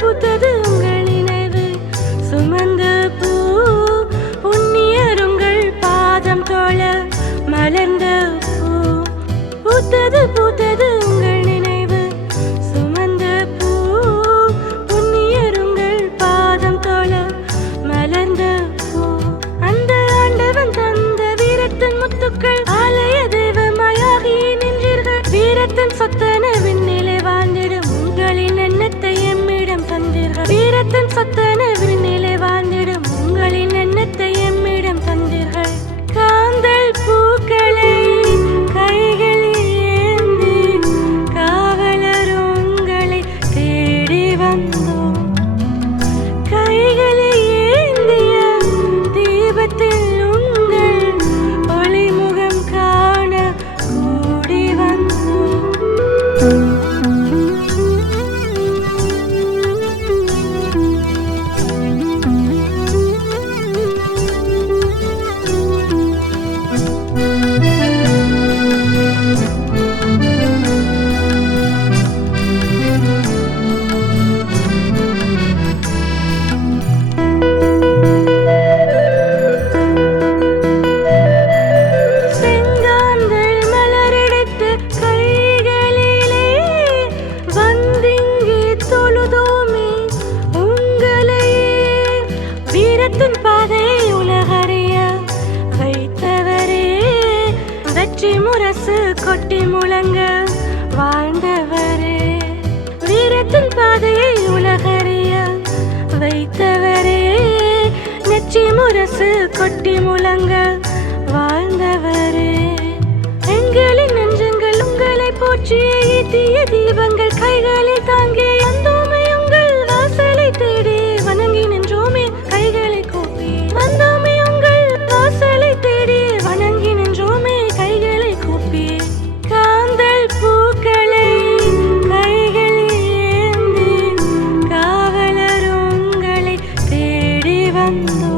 பூத்தது உங்கள் நினைவு சுமந்த பூ புண்ணியருங்கள் பாதம் தோழ மலர்ந்த பூ. பூத்தது உங்கள் நினைவு சுமந்த பூ புண்ணியருங்கள் பாதம் தோழ மலர்ந்த பூ. அந்த ஆண்டவன் தந்த வீரத்தின் முத்துக்கள் ஆலய தெய்வமாயாகி நின்றீர்கள். வீரத்தின் சொத்தன விண்ணிலே வாழ்ந்திடும் உங்களின் எண்ணத்தை எம்மிடம் தந்தீர்கள். வீரத்தின் சொத்தன விண்ணிலே வாழ்ந்திடும் உங்களின் எண்ணத்தை எம்மிடம் தந்தீர்கள். காந்தல் பூக்களை கைகளில் ஏந்தி காவலர் உங்களை தேடி வந்தோம். கைகளில் ஏந்திய தீபத்தில் உங்கள் ஒளிமுகம் காண கூடி வந்தோம். வீரத்தின் பாதையை உலகறிய வைத்தவரே, வெற்றி முரசு கொட்டி முழங்க வாழ்ந்தவரே. வீரத்தின் பாதையை உலகறிய வைத்தவரே, வெற்றி முரசு கொட்டி முழங்க வாழ்ந்தவரே. எங்களின் நெஞ்சங்கள் உங்களை போற்றிய ஈட்டிய தீபங்கள் கைகளில் தாங்கிய வந்தோமே உங்கள் வாசலை தேடி வணங்கி நின்றோமே கைகளை கூப்பி. வந்தோமே உங்கள் வாசலை தேடி வணங்கி நின்றோமே கைகளை கூப்பி. காந்தல் பூக்களை கைகளில் ஏந்தி காவலர் உங்களை தேடி வந்தோம்.